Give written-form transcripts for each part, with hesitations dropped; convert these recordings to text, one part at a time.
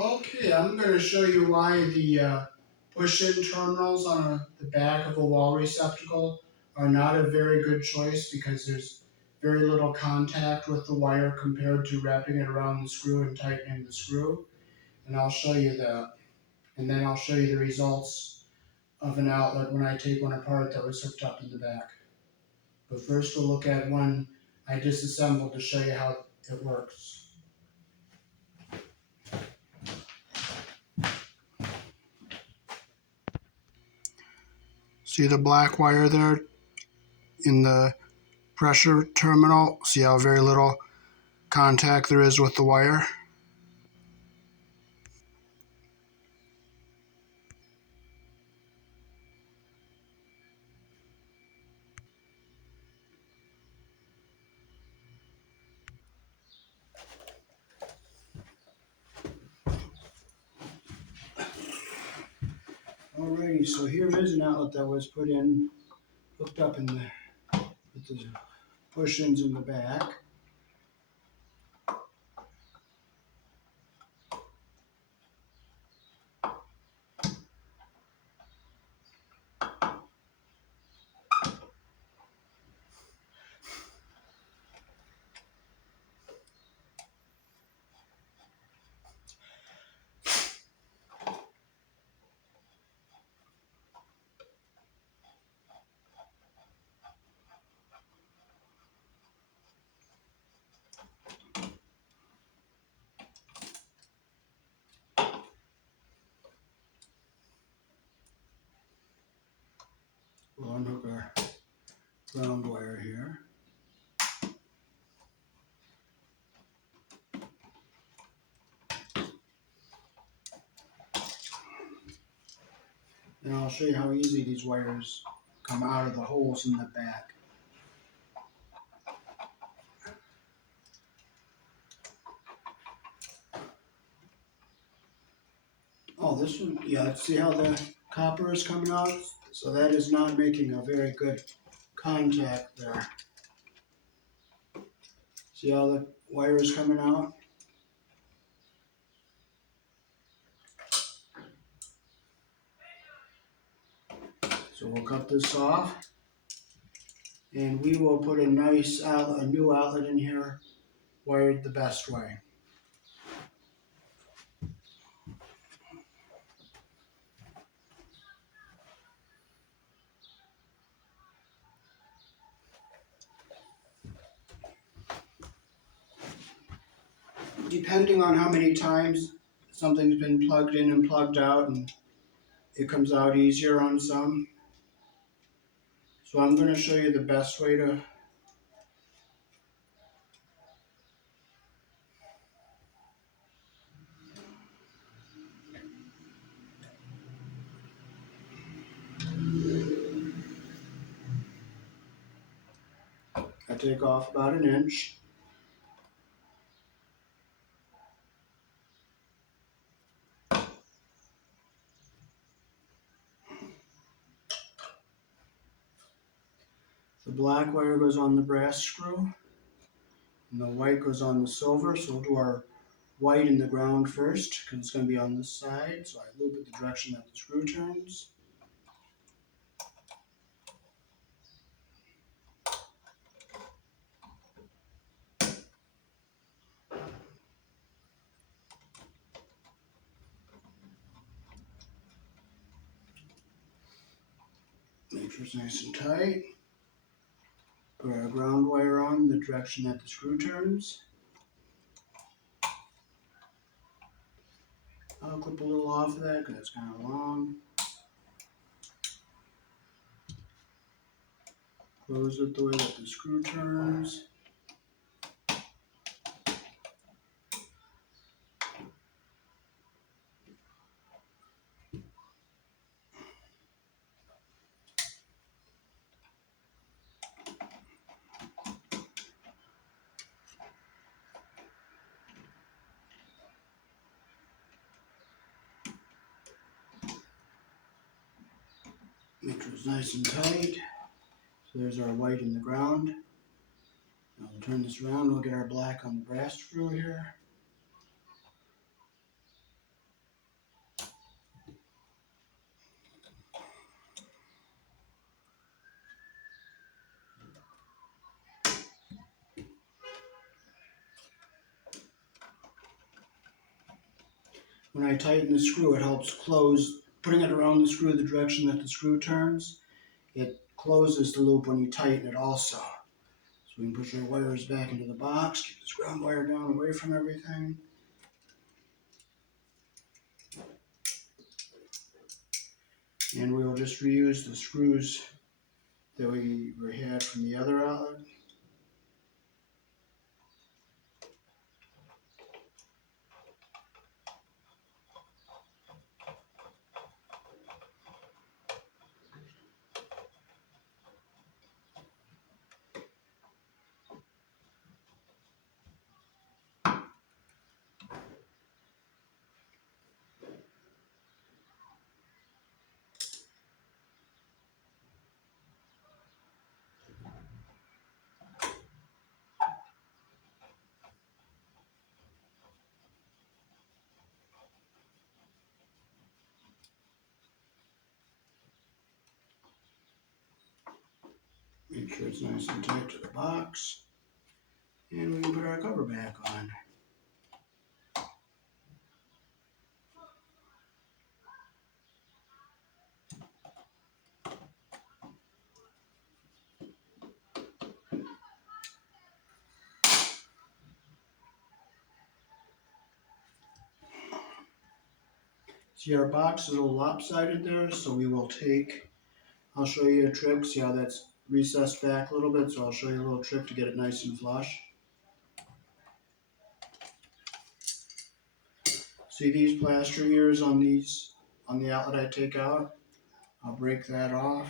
Okay, I'm going to show you why the push-in terminals on the back of a wall receptacle are not a very good choice because there's very little contact with the wire compared to wrapping it around the screw and tightening the screw. And I'll show you that. And then I'll show you the results of an outlet when I take one apart that was hooked up in the back. But first we'll look at one I disassembled to show you how it works. See the black wire there in the pressure terminal? See how very little contact there is with the wire? Alrighty, so here is an outlet that was put in, hooked up in the, with the push-ins in the back. We'll unhook our ground wire here. And I'll show you how easy these wires come out of the holes in the back. Oh, this one, yeah, see how the copper is coming out? So that is not making a very good contact there. See how the wire is coming out? So we'll cut this off. And we will put a nice outlet, a new outlet in here, wired the best way. Depending on how many times something's been plugged in and plugged out, and it comes out easier on some. So I'm going to show you the best way to I take off about an inch. The black wire goes on the brass screw, and the white goes on the silver. So we'll do our white in the ground first, because it's going to be on this side. So I loop it the direction that the screw turns. Make sure it's nice and tight. Put our ground wire on the direction that the screw turns. I'll clip a little off of that because it's kind of long. Close it the way that the screw turns. Make sure it's nice and tight. So there's our white in the ground. Now we'll turn this around. We'll get our black on the brass screw here. when I tighten the screw, it helps close, putting it around the screw the direction that the screw turns, it closes the loop when you tighten it also. So we can push our wires back into the box, keep this ground wire down away from everything. And we'll just reuse the screws that we had from the other outlet. Make sure it's nice and tight to the box. And we can put our cover back on. See, our box is a little lopsided there, so we will take, I'll show you a trick. See how that's recessed back a little bit, so I'll show you a little trick to get it nice and flush. See these plaster ears on the outlet I take out? I'll break that off.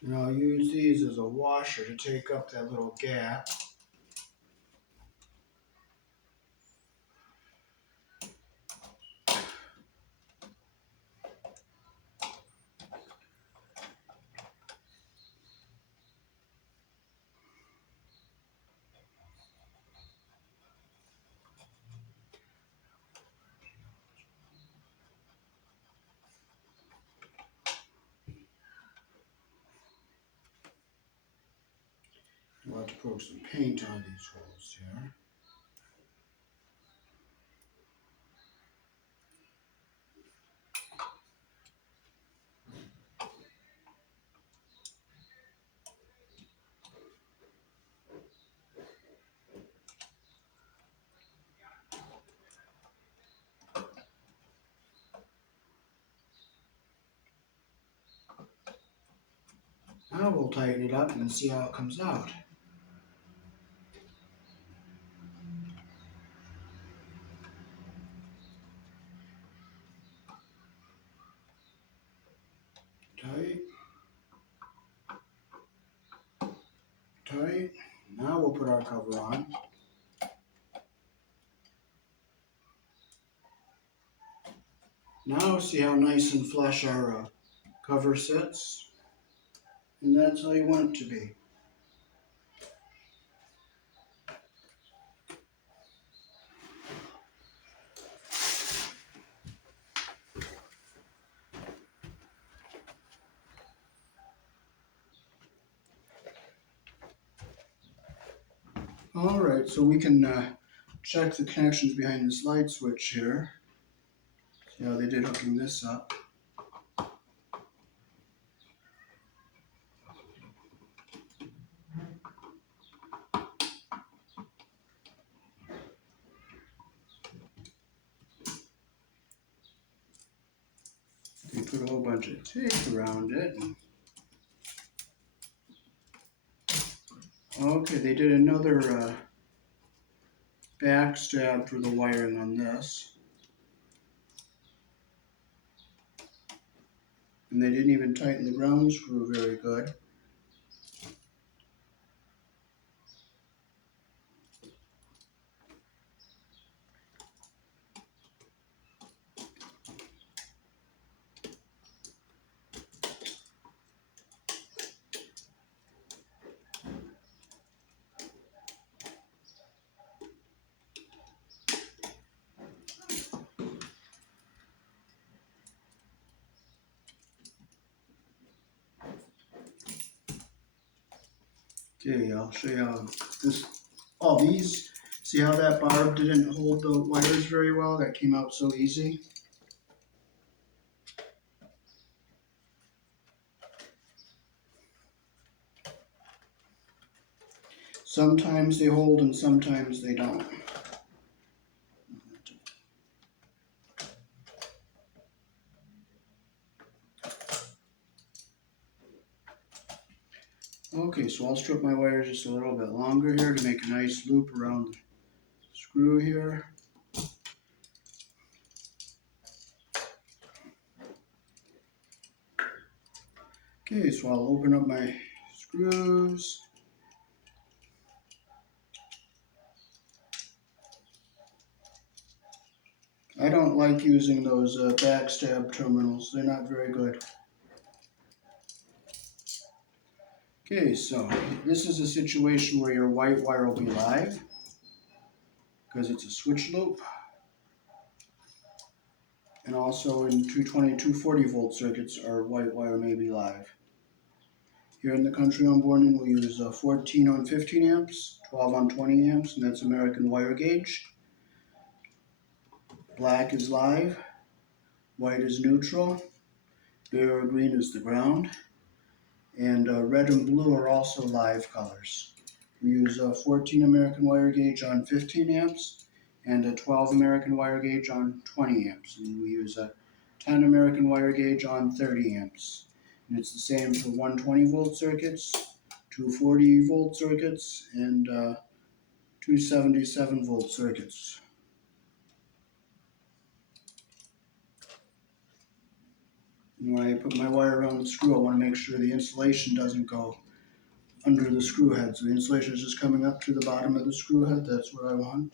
And I'll use these as a washer to take up that little gap. We'll have to poke some paint on these holes here. Now we'll tighten it up and see how it comes out. Tight. Tight. Now we'll put our cover on. Now see how nice and flush our cover sits? And that's how you want it to be. Alright, so we can check the connections behind this light switch here. See how they did hooking this up. They put a whole bunch of tape around it. Okay, they did another back stab for the wiring on this. And they didn't even tighten the ground screw very good. Okay, I'll show you how these, see how that barb didn't hold the wires very well? That came out so easy. Sometimes they hold and sometimes they don't. Okay, so I'll strip my wires just a little bit longer here to make a nice loop around the screw here. Okay, so I'll open up my screws. I don't like using those backstab terminals. They're not very good. Okay, so this is a situation where your white wire will be live because it's a switch loop. And also in 220, 240 volt circuits, our white wire may be live. Here in the country I'm born in, we use 14 on 15 amps, 12 on 20 amps, and that's American wire gauge. Black is live, white is neutral, blue or green is the ground, and red and blue are also live colors. We use 14 American wire gauge on 15 amps and a 12 American wire gauge on 20 amps. And we use a 10 American wire gauge on 30 amps. And it's the same for 120 volt circuits, 240 volt circuits, and 277 volt circuits. When I put my wire around the screw, I want to make sure the insulation doesn't go under the screw head. So the insulation is just coming up to the bottom of the screw head. That's what I want.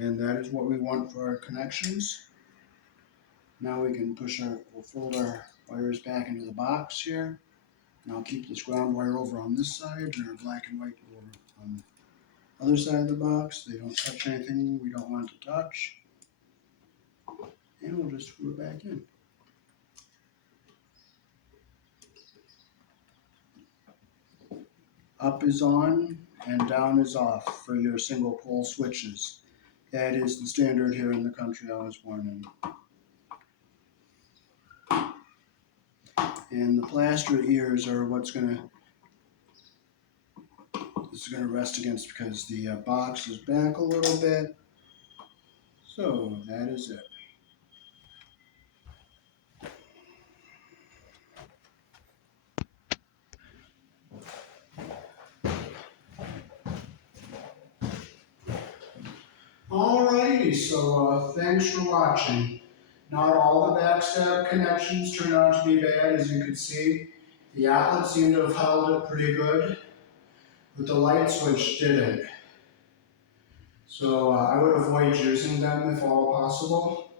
And that is what we want for our connections. Now we can we'll fold our wires back into the box here. And I'll keep this ground wire over on this side and our black and white over on the other side of the box. They don't touch anything we don't want to touch. And we'll just screw it back in. Up is on and down is off for your single pole switches. That is the standard here in the country I was born in. And the plaster ears are what's this is going to rest against because the box is back a little bit. So that is it. Alrighty, so thanks for watching. Not all the backstab connections turned out to be bad, as you can see. The outlet seemed to have held it pretty good, but the light switch didn't. So I would avoid using them if all possible.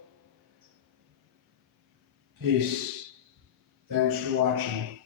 Peace. Thanks for watching.